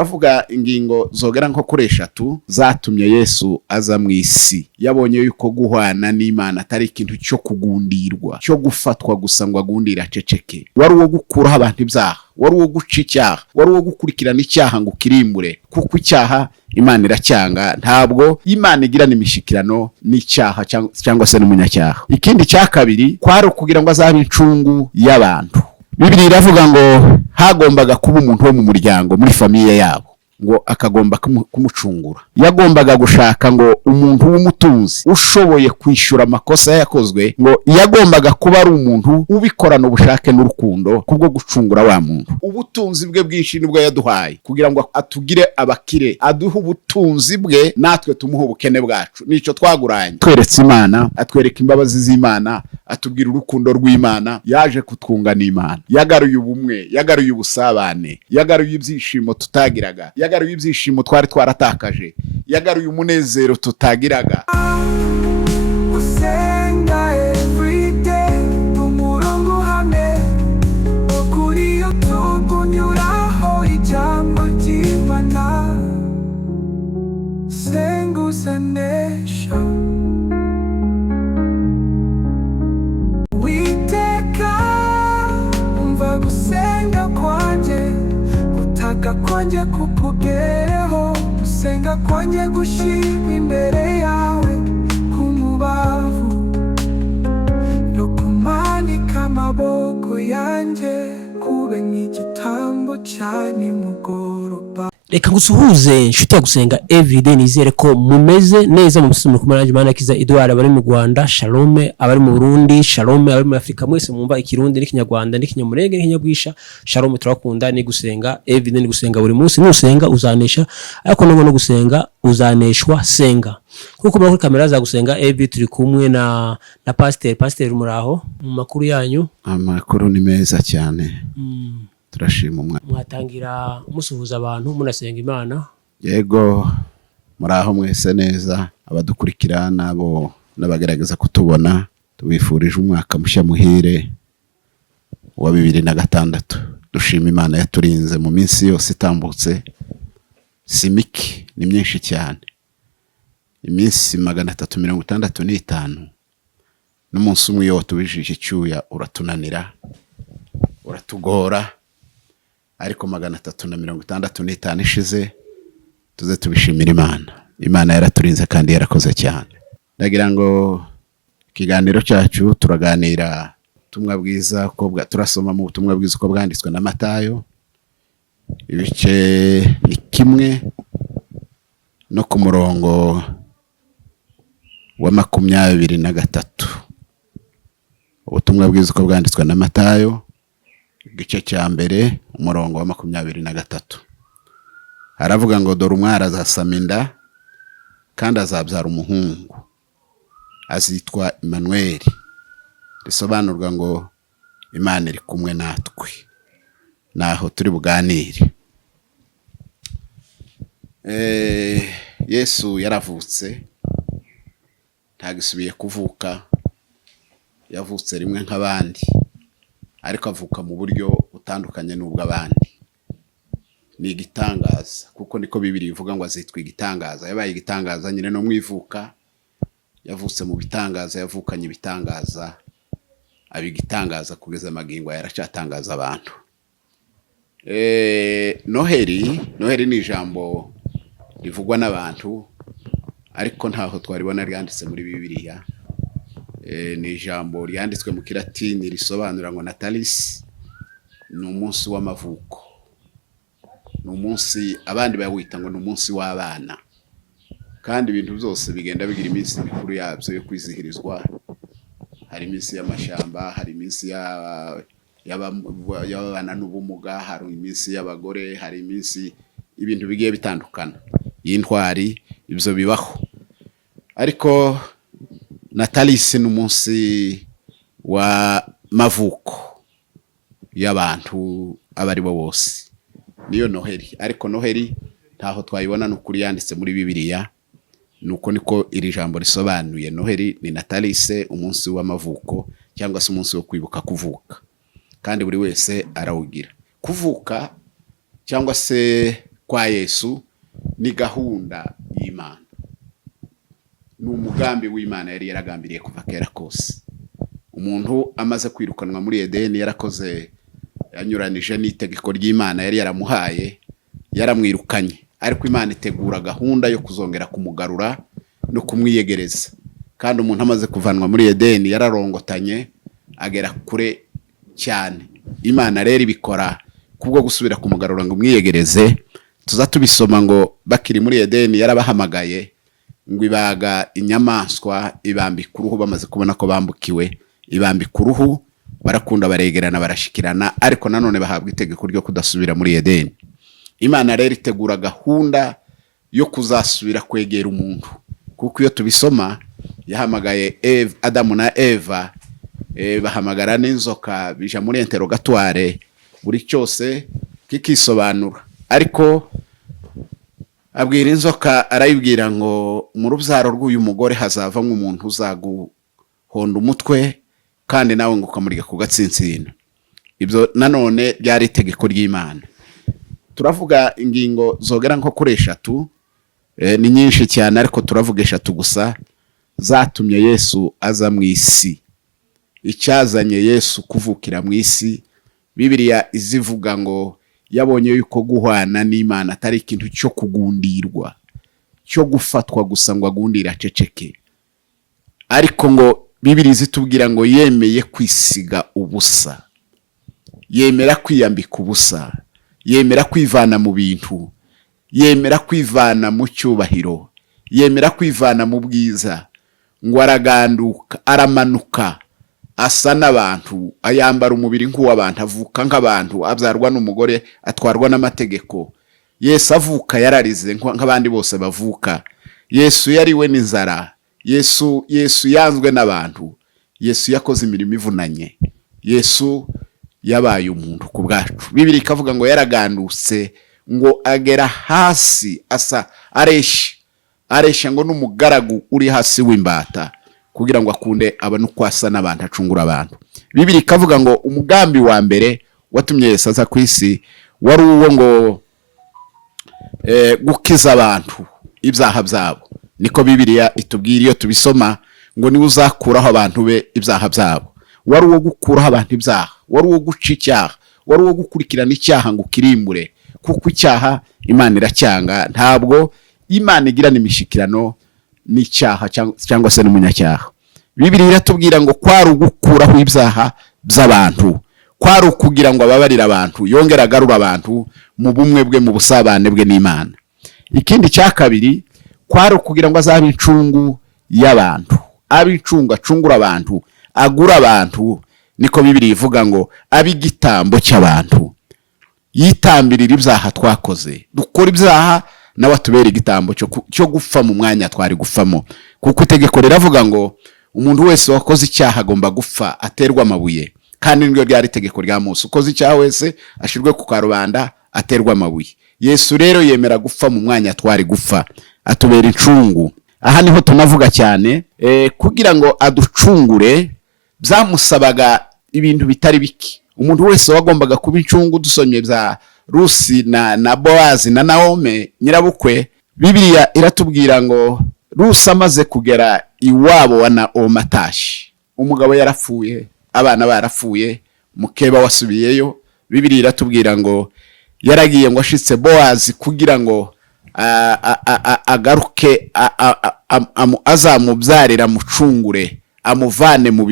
turavuga ingingo zogera nko kuri 3 zatumye Yesu aza mu isi. Yabonye yuko guhwana n'Imana atari ikintu cyo kugundirwa, cyo gufatwa gusa ngo agundira ceceke. Wari uwo gukuraho abantu ibyaha, wari uwo guca icyaha, wari uwo gukurikirana icyaha ngo kirimbure, kuko icyaha Imana iracyanga. Ntabwo Imana igirana imishikirano n'icyaha cyangwa se n'umunyacyaha. Ikindi cya kabiri kwari kugira ngo azabe incungu y'abantu. Bibiliya iravuga ngo hagombaga kuba umuntu wo mu muryango, muri famiye yabo, ngo akagomba kumucungura. Yagombaga gushaka ngo umuntu w'umutunzi ushoboye kwishura amakosa yakozwe, ngo yagombaga kuba ari umuntu ubikorana ubushake n'urukundo kubwo gucungura wa muntu. Ubutunzi bwe bwinshi nibwo yaduhaye kugira ngo atugire abakire, aduhe ubutunzi bwe natwe tumuhe ubukene bwacu. Nico twaguranye. Tweretse Imana, atwereka imbabazi z'Imana, atubwira urukundo rw'Imana. Yaje kutwunga n'Imana, yagaruye ubumwe, yagaruye ubusabane, yagaruye ibyishimo tutagiraga, yagaruye ibyishimo twari twaratakaje, yagaruye umunezero tutagiraga. Usenga everyday umurongo hamwe ukuri utugunyuraho ijambo ry'Imana. Senga usanesha Witeka umva gusenga kwanje, gutaka kwanje kukugereho, gusenga kwanje gushima imbere yawe kumubavu, no kumanika amaboko yanje kube nk'igitambo cya nimugoroba. Reka ngusuhuze inshuti ya Gusenga Everyday, nizere ko mumeze neza mu musumo kumaraje Imana kiza Edouard abari mu Rwanda, Shalom abari mu Burundi, Shalom abari mu Afrika, mwese mwumva ikirundi n'ikinyarwanda n'ikinyamurenge n'ikinyabwisha. Shalom turakunda, ni Gusenga Everyday, ni gusenga buri munsi. Nusenga uzanesha, ariko no gusenga uzaneshwa. Senga kuko muri kamera za Gusenga Everyday turi kumwe na Pastor Muraho. Mu makuru yanyu? Amakuru ni meza cyane. Turashima umwana. Mwatangira musuhuza abantu munasenga Imana. Yego, muraho mwese neza, abadukurikira nabo nabagerageza kutubona. Tubifurije umwaka mushya muhire wa 2026. Dushima Imana yaturinze mu minsi yose itambutse. Simiki ni myinshi cyane, iminsi 365 n'umunsi umwe yo tubijije icyuya uratunanira, uratugora, ariko 365 ishize tuze tubishimira Imana. Imana yaraturinze kandi yarakoze cyane. Ndagira ngo ikiganiro cyacu turaganira ubutumwa bwiza ko turasoma mu butumwa bwiza uko bwanditswe na Matayo, ibice ni 1 no ku murongo wa 23. Ubutumwa bwiza uko bwanditswe na Matayo, igice cya mbere umurongo wa 23. Haravuga ngo dore umwari azasama inda kandi azabyara umuhungu, azitwa Emmanuel. Risobanurwa ngo Imana iri kumwe natwe. Naho turi buganire. Yesu yaravutse, ntagisubiye kuvuka, yavutse rimwe nk'abandi, ariko avuka mu buryo butandukanye n'ubw'abandi. Ni igitangaza, kuko niko Bibiliya ivuga ngo azitwa igitangaza. Yabaye igitangaza nyine no mwivuka, yavutse mu bitangaza, yavukanye ibitangaza, abigitangaza kugeza amagingo yaracyatangaza abantu. Noheri ni ijambo rivugwa n'abantu, ariko ntaho twaribona ryanditse muri Bibiliya. Ni ijambo ryanditswe mu Kilatini risobanura ngo Natalis, ni umunsi w'amavuko, ni umunsi abandi bawita ngo ni umunsi w'abana. Kandi ibintu byose bigenda bigira iminsi mikuru yabyo yo kwizihirizwa. Hari iminsi y'amashamba, hari iminsi y'abana n'ubumuga, hari iminsi y'abagore, hari iminsi ibintu bigiye bitandukana, y'intwari, ibyo bibaho. Ariko Natalis ni umunsi wa mavuko y'abantu abari bo bose. Niyo Noheri, ariko Noheri ntaho twayibona n'ukuri yanditse muri Bibiliya. Nuko niko iri jambo risobanuye. Noheri ni Natalis, umunsi w'amavuko cyangwa se umunsi wo kwibuka kuvuka. Kandi buri wese arawugira. Kuvuka cyangwa se kwa Yesu ni gahunda y'Imana, ni umugambi w'Imana yari yaragambiriye kuva kera kose. Umuntu amaze kwirukanwa muri Edeni yarakoze yanyuranije n'itegeko ry'Imana yari yaramuhaye, yaramwirukanye, ariko Imana itegura gahunda yo kuzongera kumugarura no kumwiyegereza. Kandi umuntu amaze kuvanwa muri Edeni yararongotanye agera kure cyane. Imana rero ibikora kubwo gusubira kumugarura ngo mwiyegereze. Tuza tubisoma ngo bakiri muri Edeni yarabahamagaye ngo ibaga inyamaswa ibambika uruhu, bamaze kubona ko bambukiwe ibambika uruhu, barakunda baregerana barashikirana, ariko nanone bahabwa itegeko ryo kudasubira muri Edeni. Imana rero itegura gahunda yo kuzasubira kwegera umuntu, kuko iyo tubisoma yahamagaye Adamu na Eva, bahamagara n'inzoka, bija muri interrogatoire, buri cyose kikisobanura. Ariko abwira inzoka, arayibwira ngo mu rubyaro rw'uyu mugore hazavamo umuntu uzaguhonda umutwe, kandi nawe ngo ukamurya ku gatsintsino. Ibyo nanone byari itegeko ry'Imana. Turavuga ingingo zogera nko kuri 3, ni nyinshi cyane, ariko turavuga 3 gusa zatumye Yesu aza mu isi. Icyazanye Yesu kuvukira mu isi, Bibiliya izivuga ngo yabonye yuko guhwana n'Imana atari ikintu cyo kugundirwa, cyo gufatwa gusa ngo agundira ceceke, ariko ngo Bibiliya zitubwira ngo yemeye kwisiga ubusa, yemera kwiyambika ubusa, yemera kwivana mu bintu, yemera kwivana mu cyubahiro, yemera kwivana mu bwiza, ngo araganduka, aramanuka, asa n'abantu, ayambara umubiri nk'uw'abantu, avuka nk'abantu, abyarwa n'umugore, atwarwa n'amategeko. Yesu avuka yararize nk'abandi bose bavuka. Yesu yariwe n'inzara, Yesu yanzwe n'abantu, Yesu yakoze imirimo ivunanye, Yesu yabaye umuntu ku bwacu. Bibiliya ikavuga ngo yaragandutse, ngo agera hasi, asa aresha ngo n'umugaragu uri hasi w'imbata, kugira ngo akunde abantu kwasa n'abantu, acungura abantu. Bibiliya ikavuga ngo umugambi wa mbere watumye Yesu aza ku isi wari uwo ngo gukiza abantu ibyaha byabo. Niko Bibiliya itubwira iyo tubisoma, ngo niwe uzakuraho abantu be ibyaha byabo. Wari uwo gukuraho abantu ibyaha, wari uwo guca icyaha, wari uwo gukurikirana icyaha ngo kirimbure, kuko icyaha Imana iracyanga. Ntabwo Imana igirana imishikirano n'icyaha cyangwa se n'umunyacyaha. Bibiliya iratubwira ngo kwari ugukuraho ibyaha by'abantu, kwari ukugira ngo ababarire abantu, yongera agarura abantu mu bumwe bwe, mu busabane bwe n'Imana. Ikindi cya kabiri, kwari ukugira ngo azabe incungu y'abantu, abe incungu, acungura abantu, agura abantu. Niko Bibiliya ivuga ngo abe igitambo cy'abantu, yitambirira ibyaha twakoze, dukora ibyaha nawe atubera igitambo cyo gupfa mu mwanya twari gufamo. Kuko itegeko riravuga ngo umuntu wese wakoze icyaha agomba gupfa, aterwa amabuye. Kandi niryo ryari itegeko rya Mose, ukoze icyaha wese ashirwe ku karubanda, aterwa amabuye. Yesu rero yemera gupfa mu mwanya twari gupfa, atubera incungu. Aha niho tunavuga cyane, kugira ngo aducungure byamusabaga ibintu bitari biki. Umuntu wese wagombaga kuba incungu. Dusomye bya Rusi na Boazi na Naome nyirabukwe, Bibiliya iratubwira ngo Rusi amaze kugera iwabo wa Naoma atashi, umugabo yarapfuye, abana barapfuye, mukeba wasubiyeyo. Bibiliya iratubwira ngo yaragiye ngo ashitse Boazi kugira ngo agaruke azamubyarira mucungure, amuvane mu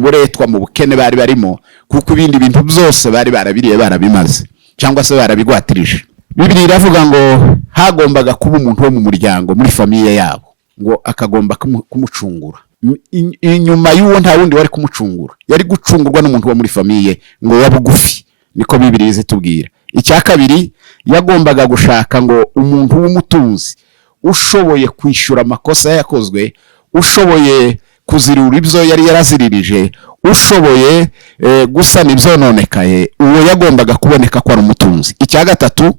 buretwa, mu bukene bari barimo, kuko ibindi bintu byose bari barabiriye barabimaze cyangwa se barabigwatirije. Bibiliya iravuga ngo hagombaga kuba umuntu wo mu muryango, muri famiye yabo, ngo akagomba kumucungura. Inyuma y'uwo nta wundi wari kumucungura, yari gucungurwa n'umuntu wo muri famiye ngo wa bugufi. Niko Bibiliya izitubwira. Icya kabiri, yagombaga gushaka ngo umuntu w'umutunzi, ushoboye kwishyura amakosa yakozwe, ushoboye kuzirura ibyo yari yaraziririje, ushoboye gusana ibyononekaye, uwo yagombaga kuboneka ko ari umutunzi. Icya gatatu,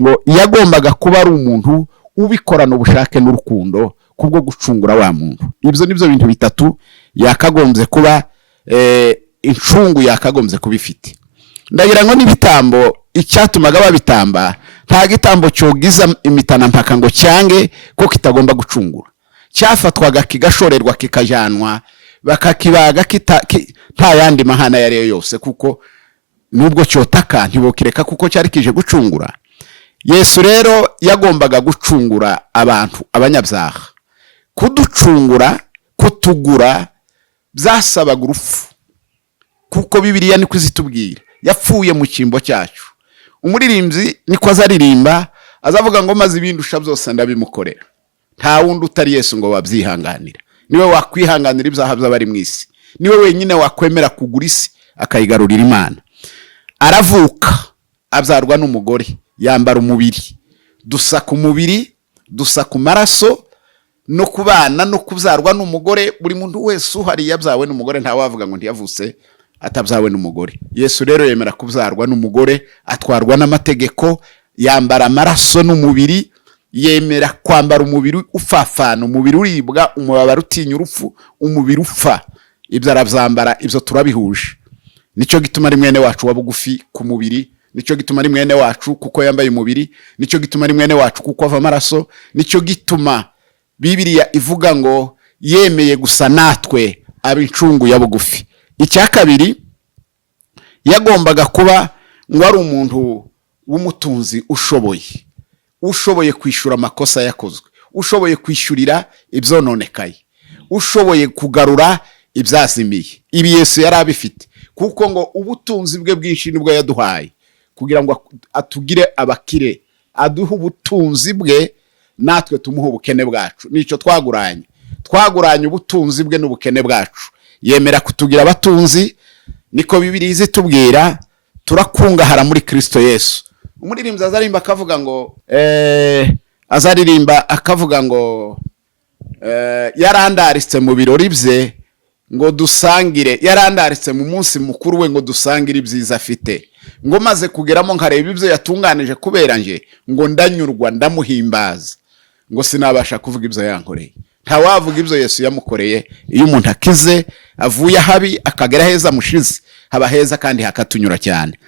ngo yagombaga kuba ari umuntu ubikorana ubushake n'urukundo kubwo gucungura wa muntu. Ibyo nibyo bintu bitatu yakagombye kuba incungu yakagombye kubifite. Ndagira ngo n'ibitambo icyatumaga babitamba nta gitambo cyogiza imitana mpaka ngo cyange ko kitagomba gucungura. Cyafatwaga kigashorerwa kikajanwa bakakibaga nta yandi mahana yari yose, kuko nubwo cyotaka ntibokireka kuko cyari kije gucungura. Yesu rero yagombaga gucungura abantu, abanyabyaha. Kuducungura, kutugura byasabaga urupfu, kuko Bibiliya niko izitubwira, yapfuye mu cyimbo cyacu. Umuririmbyi niko azaririmba, azavuga ngo maze ibindusha byose ndabimukorera. Nta wundi utari Yesu ngo babyihanganira. Niwe wakwihanganira ibyaha by'abari mu isi, niwe wenyine wakwemera kugura isi akayigarurira Imana. Aravuka, abyarwa n'umugore, yambara umubiri, dusa ku mubiri, dusa ku maraso, no kubana no kubyarwa n'umugore. Buri muntu wese uhari yabyawe n'umugore, nta wavuga ngo ntiyavutse atabyawe n'umugore. Yesu rero yemera kubyarwa n'umugore, atwarwa n'amategeko, yambara amaraso n'umubiri, yemera kwambara umubiri ufafana, umubiri uribwa, umubabaro utinya urupfu, umubiri upfa. Ibyo arabyambara, ibyo turabihuje. Nicyo gituma ari mwene wacu wa bugufi ku mubiri, nicyo gituma ari mwene wacu kuko yambaye umubiri, nicyo gituma ari mwene wacu kuko ava amaraso, nicyo gituma Bibiliya ivuga ngo yemeye gusa natwe aba incungu ya bugufi. Icya kabiri, yagombaga kuba ngo ari umuntu w'umutunzi ushoboye kwishura amakosa yakozwe, ushoboye kwishyurira ibyononekaye, ushoboye kugarura ibyazimiye. Ibi Yesu yari abifite, kuko ngo ubutunzi bwe bwinshi nibwo yaduhaye kugira ngo atugire abakire, aduhe ubutunzi bwe natwe tumuhe ubukene bwacu. Nicyo twaguranye ubutunzi bwe n'ubukene bwacu. Yemera kutugira abatunzi, niko Bibiliya izitubwira, turakungahara muri Kristo Yesu. Umuririmbyi azaririmba akavuga ngo yarandaritse mu birori bye ngo dusangire, yarandaritse mu munsi mukuru we ngo dusangire ibyiza afite, ngo maze kugeramo nkareba ibyo yatunganije kubera nje, ngo ndanyurwa ndamuhimbaza, ngo sinabasha kuvuga ibyo yankoreye. Nta wavuga ibyo Yesu yamukoreye. Iyo umuntu akize, avuye habi akagera heza mushize, haba heza kandi hakatunyura cyane.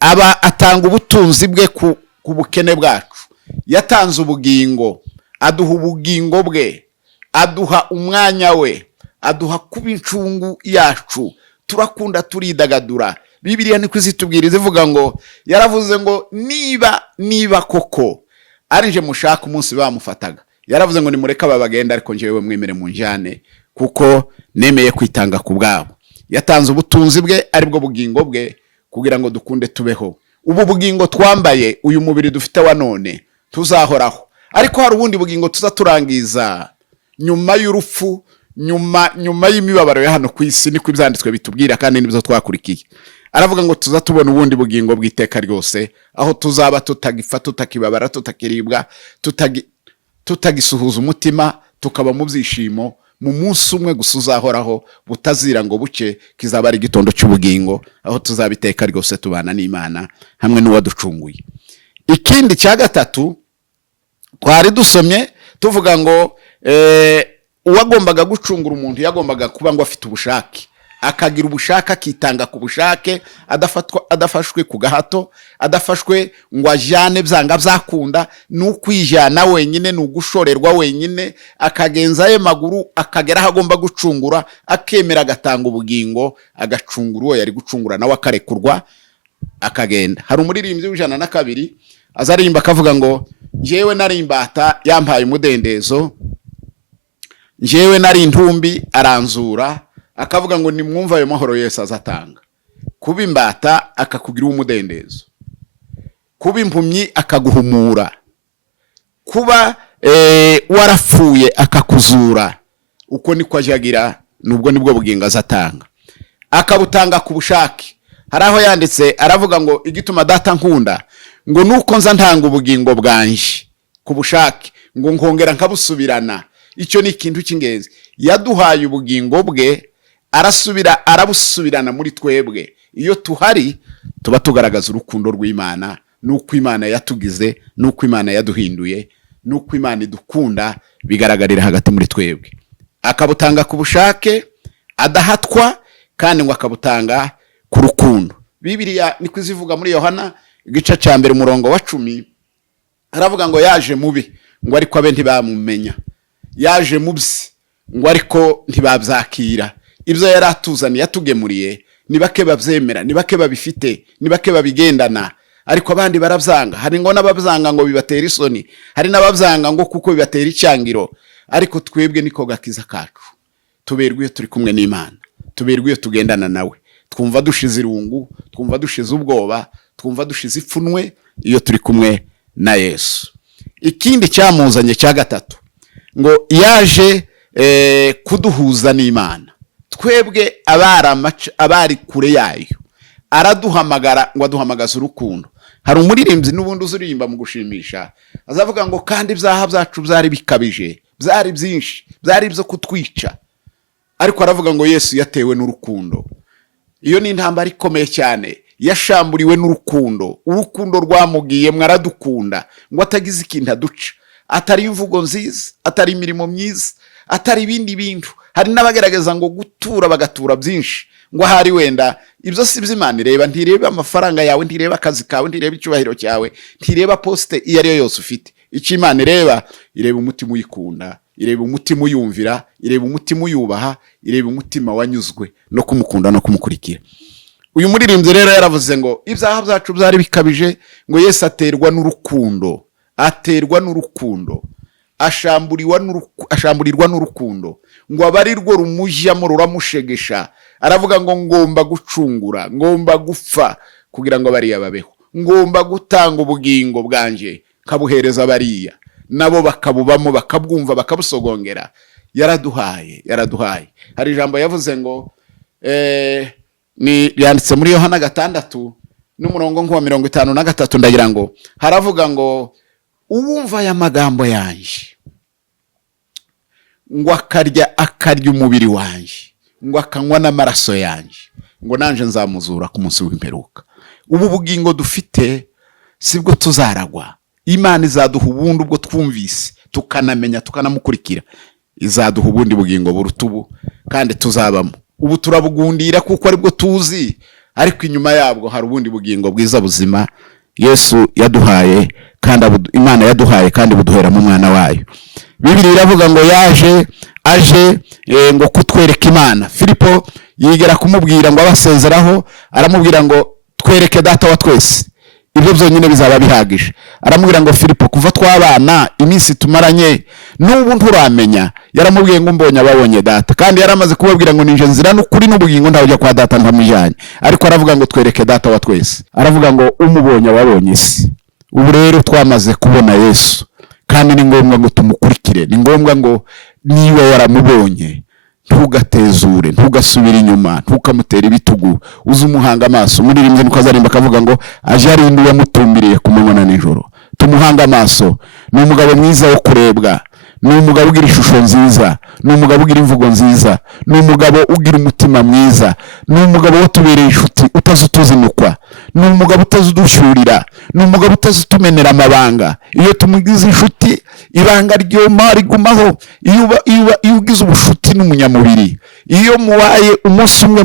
Aba atanga ubutunzi bwe ku bukene bwacu. Yatanze ubugingo, aduha ubugingo bwe, aduha umwanya we, aduha kuba incungu yacu. Turakunda, turidagadura. Bibiliya niko izitubwira, izivuga ngo, yaravuze ngo niba koko ari nje mushaka umunsi bamufataga, yaravuze ngo nimureka babagenda, ariko njyewe mwemere munjane, kuko nemeye kwitanga ku bwabo. Yatanze ubutunzi bwe, aribwo bugingo bwe, kugira ngo dukunde tubeho. Ubu bugingo twambaye, uyu mubiri dufite wa none, tuzahoraho. Ariko hari ubundi bugingo tuzaturangiza nyuma y'urupfu, nyuma y'imibabaro ya hano ku isi. Niko ibyanditswe bitubwira, kandi nibyo twakurikiye. Aravuga ngo tuzatubona ubundi bugingo bw'iteka ryose, aho tuzaba tutagifa, tutakibabara, tutakiribwa, tutagisuhuza umutima, tukaba mu byishimo, mu munsi umwe gusa uzahoraho, butazira ngo buke, kizaba ari igitondo cy'ubugingo, aho tuzabiteka ryose tubana n'Imana hamwe n'uwaducunguye. Ikindi cya gatatu twari dusomye tuvuga ngo uwagombaga gucungura umuntu yagombaga kuba ngo afite ubushake, akagira ubushake, akitanga ku bushake, adafashwe ku gahato, adafashwe ngo ajane byanga byakunda. N'ukwijana wenyine, n'ugushorerwa wenyine, akagenza ye maguru, akagera aho agomba gucungura, akemera, agatanga ubugingo, agacungura uwo yari gucungura, nawe akarekurwa akagenda. Hari umuririmbyi w'102 azarimba akavuga ngo, njyewe nari imbata yampaye umudendezo, njyewe nari intumbi aranzura. Akavuga ngo nimwumva ayo mahoro Yesu azatanga. Kuba imbata akakugira umudendezo, kuba impumyi akaguhumura, kuba warapfuye akakuzura. Uko niko ajagira, nubwo nibwo bugingo azatanga, akabutanga ku bushake. Hari aho yanditse aravuga ngo igituma data nkunda, ngo nuko nza ntanga ubugingo bwanje ku bushake, ngo nkongera nkabusubirana. Icyo ni ikintu cy'ingenzi. Yaduhaye ubugingo bwe, arabusubirana muri twebwe. Iyo tuhari, tuba tugaragaza urukundo rw'Imana, nuko Imana yatugize, nuko Imana yaduhinduye, nuko Imana idukunda, bigaragarira hagati muri twebwe. Akabutanga ku bushake, adahatwa, kandi ngo akabutanga ku rukundo. Bibiliya niko izivuga muri Yohana igice cya 1 umurongo wa 10, aravuga ngo yaje mubi ngo ariko abe ntibamumenya, yaje mubsi ngo ariko ntibabyakira. Ibyo yari atuzaniye yatugemuriye ni bake babyemera, ni bake babifite, ni bake babigendana, ariko abandi barabyanga. Hari ngo n'ababyanga ngo bibatera isoni, hari n'ababyanga ngo kuko bibatera icyangiro, ariko twebwe niko gakiza kacu. Tuberwe iyo turi kumwe n'Imana, tuberwe iyo tugendana nawe, twumva dushize irungu, twumva dushize ubwoba, twumva dushize ipfunwe iyo turi kumwe na Yesu. Ikindi cyamuzanye cya gatatu ngo yaje kuduhuza n'Imana. Twebwe abari kure yayo araduhamagara ngo aduhamagaze urukundo. Hari umuririmbyi n'ubundi uzuririmba mu gushimisha azavuga ngo kandi ibyaha byacu byari bikabije, byari byinshi, byari byo kutwica, ariko aravuga ngo Yesu yatewe n'urukundo. Iyo ni intambara ikomeye cyane, yashamburiwe n'urukundo. Urukundo rwamugiye mwaradukunda ngo atagize ikintu aduca, atari imvugo nziza, atari imirimo myiza, atari ibindi bintu. Hari n'abagerageza ngo gutura bagatura byinshi ngo ahari wenda ibyo si by'Imana ireba. Ntireba amafaranga yawe, ntireba akazi kawe, ntireba icyubahiro cyawe, ntireba poste iyo ari yo yose ufite. Icyo Imana ireba, ireba umutima uyikunda, ireba umutima uyumvira, ireba umutima uyubaha, ireba umutima wanyuzwe no kumukunda no kumukurikira. Uyu muririmbyi rero yaravuze ngo ibyaha byacu byari bikabije ngo Yesu aterwa n'urukundo, aterwa n'urukundo, ashamburirwa n'urukundo ngo abarirwo rumujyamo ruramushegesha. Aravuga ngo ngomba gucungura, ngomba gupfa kugira ngo bariya babeho, ngomba gutanga ubugingo bwanje kabuhereza bariya nabo bakabubamo, bakabwumva, bakabusogongera. Yaraduhaye. Hari ijambo yavuze ngo ni yanditse muri Yohana 6:53 ndagira ngo haravuga ngo uwumva aya magambo yanje ngo akarya umubiri wanje ngo akanywa n'amaraso yanje ngo nanje nzamuzura ku munsi w'imperuka. Ubu bugingo dufite sibwo tuzaragwa. Imana izaduha ubundi ubwo twumvise tukanamenya tukanamukurikira, izaduha ubundi bugingo burutubu kandi tuzabamo. Ubu turabugundira kuko aribwo tuzi, ariko inyuma yabwo hari ubundi bugingo bwiza buzima Yesu yaduhaye kandi Imana yaduhaye kandi buduhera mu mwana wayo. Bibiliya iravuga ngo aje ngo kutwereka Imana. Filipo yigera kumubwira ngo abasezeraho, aramubwira ngo twereke data wa twese, ibyo byonyine bizaba bihagije. Aramubwira ngo Filipo, kuva twabana iminsi tumaranye n'ubu nturamenya. Yaramubwiye ngo mbonye ababonye data, kandi yaramaze kubabwira ngo ninje nzira n'ukuri n'ubugingo ntawujya kwa data ntamujyanye. Ariko aravuga ngo twereke data wa twese, aravuga ngo umubonye ababonye isi. Ubu rero twamaze kubona Yesu, kandi ni ngombwa ngo tumukurikire. Ni ngombwa ngo niba waramubonye ntugatezure, ntugasubira inyuma, ntukamutera ibitugu, uzumuhanga amaso. Umuririmbyi nuko azarimba akavuga ngo aje arinda uwamutumbiriye ku manywa na nijoro. Tumuhanga amaso. Ni umugabo mwiza wo kurebwa, ni umugabo ugira ishusho nziza, ni umugabo ugira imvugo nziza, ni umugabo ugira umutima mwiza, ni umugabo watubereye inshuti utazutuzinukwa, ni umugabo utazudushyurira, ni umugabo utazutumenera amabanga. Iyo tumugize inshuti ibanga ryoma rigumaho. Iyo ugize ubushuti n'umunyamubiri, iyo mubaye umunsi umwe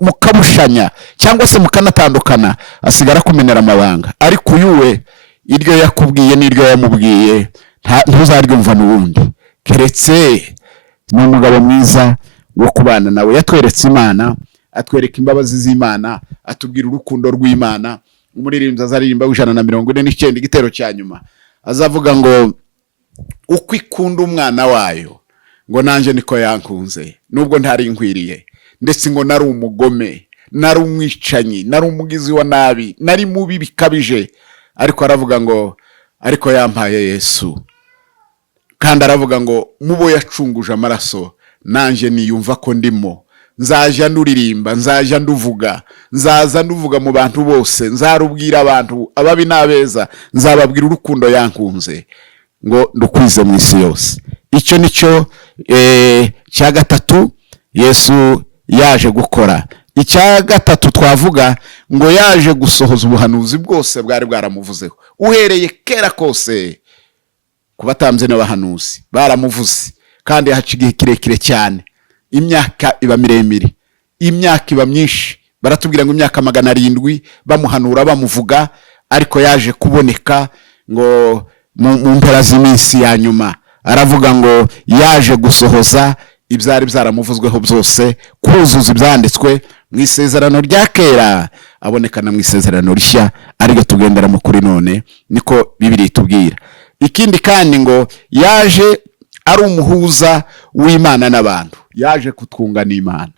mukabushanya cyangwa se mukanatandukana, asigara kumenera amabanga. Ariko uyuwe iryo yakubwiye n'iryo yamubwiye ntuzaryumva n'ubundi, keretse ni umugabo mwiza wo kubana nawe. Yatweretse Imana, atwereka imbabazi z'Imana, atubwira urukundo rw'Imana. Umuririmbyi azaririmba 149 igitero cya nyuma azavuga ngo uko ikunda umwana wayo ngo nanje niko yankunze, nubwo ntari nkwiriye, ndetse ngo nari umugome, nari umwicanyi, nari umugizi wa nabi, nari mubi bikabije, ariko aravuga ngo ariko yampaye Yesu. Kandi aravuga ngo mubo yacunguje amaraso nanje niyumva ko ndimo. Nzaja nduririmba, nzaja nduvuga, nzaza nduvuga mu bantu bose, nzarubwira abantu ababi n'abeza, nzababwira urukundo yankunze ngo ndukwize mu isi yose. Icyo nicyo cya gatatu Yesu yaje gukora. Icya gatatu twavuga ngo yaje gusohoza ubuhanuzi bwose bwari bwaramuvuzeho uhereye kera kose. Kubatambye n'abahanuzi baramuvuze kandi haca igihe kirekire cyane. Imyaka iba miremire, imyaka iba myinshi. Baratubwira ngo imyaka 700 bamuhanura bamuvuga, ariko yaje kuboneka ngo mu mpera z'iminsi ya nyuma aravuga ngo yaje gusohoza ibyari byaramuvuzweho byose, kuzuza ibyanditswe mu isezerano rya kera abonekana mu isezerano rishya ariko tugenderamo kuri none, niko Bibiliya itubwira. Ikindi kandi ngo yaje ari umuhuza w'Imana n'abantu, yaje kutwunga n'Imana,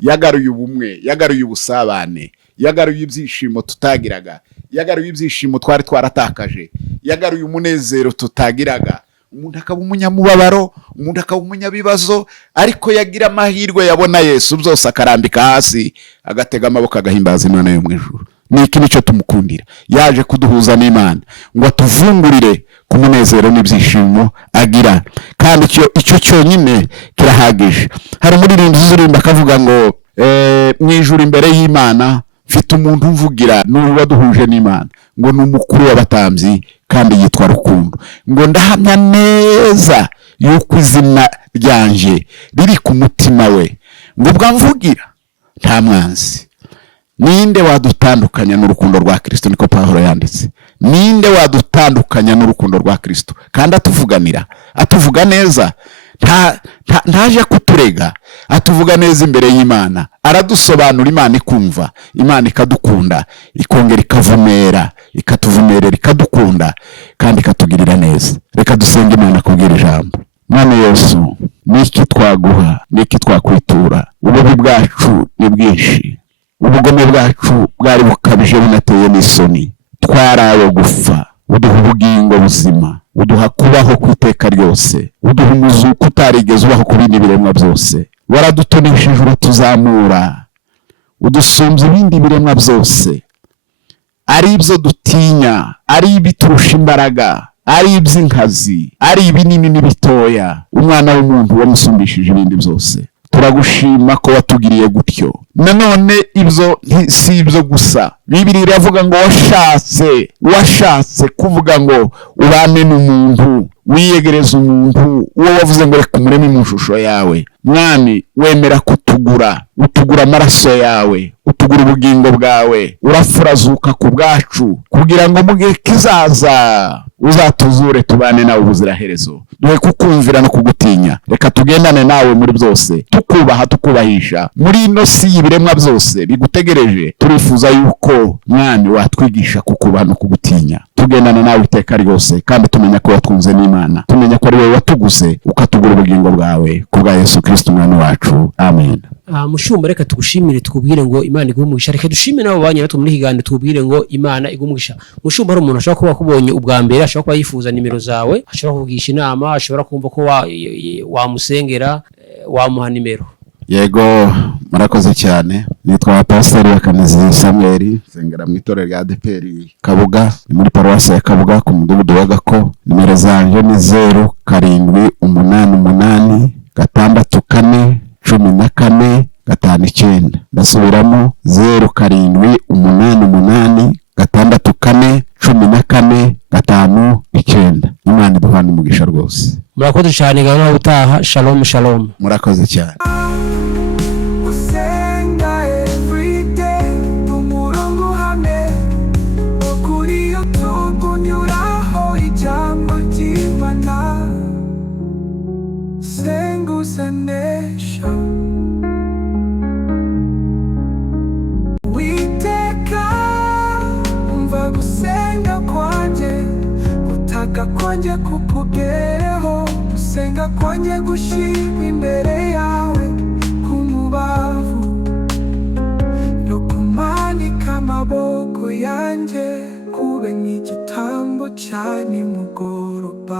yagaruye ubumwe, yagaruye ubusabane, yagaruye ibyishimo tutagiraga, yagaruye ibyishimo twari twaratakaje, yagaruye umunezero tutagiraga. Umuntu akaba umunyamubabaro, umuntu akaba umunyabibazo, ariko yagira amahirwe yabona Yesu byose akarambika hasi agatega amaboko agahimbaza Imana yo mu ijuru. Niki nicyo tumukundira, yaje kuduhuza n'Imana ngo atuvungurire ku munezero n'ibyishimo agira, kandi icyo cyonyine kirahagije. Hari umuririmbyi uzuririmba akavuga ngo mu ijuru imbere y'Imana mfite umuntu umvugira n'uwo waduhuje n'Imana, ngo ni umukuru w'abatambyi kandi yitwa Rukundo, ngo ndahamya neza yuko izina ryanje riri ku mutima we, ngo bwamvugira nta mwanzi. Ninde wadutandukanya n'urukundo rwa Kristo? Niko Pawulo yanditse. Ninde wadutandukanya n'urukundo rwa Kristo? Kandi atuvuganira, atuvuga neza, ntaje kuturega, atuvuga neza imbere y'Imana, aradusobanura, Imana ikumva, Imana ikadukunda, ikongera ikavumera, ikatuvumerera, ikadukunda kandi ikatugirira neza. Reka dusenge Imana kubwira ijambo. Mwami Yesu, niki twaguha, niki twakwitura? Ububi bwacu ni bwinshi, ubugome bwacu bwari bukabije bunateye n'isoni, twarawe gupfa. Uduha ubugingo buzima, uduha kubaho ku iteka ryose, uduha umuzuko utarigeze ubaho ku bindi biremwa byose. Waradutonesheje uratuzamura, udusumbya ibindi biremwa byose, ari ibyo dutinya, ari ibiturusha imbaraga, ari iby'inkazi, ari ibinini n'ibitoya. Umwana w'umuntu wamusumbishije ibindi byose. Turagushima ko watugiriye gutyo. Nanone ibyo si ibyo gusa, Bibiliya iravuga ngo washatse kuvuga ngo ubane n'umuntu, wiyegereza umuntu, uwo wavuze ngo reka umureme mu ishusho yawe. Mwami, wemera kutugura, utugura amaraso yawe, utugura ubugingo bwawe, urafurazuka ku bwacu kugira ngo mu gihe kizaza uzatuzure tubane nawe ubuziraherezo. Duhe kukumvira no kugutinya, reka tugendane nawe muri byose, tukubaha, tukubahisha muri ino si y'ibiremwa byose bigutegereje. Turifuza yuko Mwami watwigisha kukubaha no kugutinya, tugendana nawe iteka ryose, kandi tumenya ko watwunze n'Imana, tumenya ko ari wowe watuguze ukatugura ubugingo bwawe, kubwa Yesu Kristo umwami wacu, amen. Mushumba, reka tugushimire, tukubwire ngo Imana iguhe umugisha. Reka dushime nabo banye natwe muri higaniro, tukubwire ngo Imana iguhe umugisha. Mushumba, hari umuntu ashobora kuba kubonye ubwa mbere, ashobora kuba yifuza nimero zawe, ashobora kuvugisha inama, ashobora kumva ko wamusengera, wamuha nimero. Yego, murakoze cyane. Nitwa Pastor Bakanizi Samuel, nsengera mu itorero rya ADPR Kabuga, ni muri paruwasi ya Kabuga ku mudugudu wa Gako. Nimero zanje ni 0788 644 14 ndasubiramo 0788 644 14 Imana iduhane umugisha rwose. Murakoze cyane, gahunda utaha. Shalom shalom. Murakoze cyane. Kwanje kukugereho, gusenga kwanje gushimwa imbere yawe, kumubavu no kumanika amaboko yanje, kube nk'igitambo cya nimugoroba.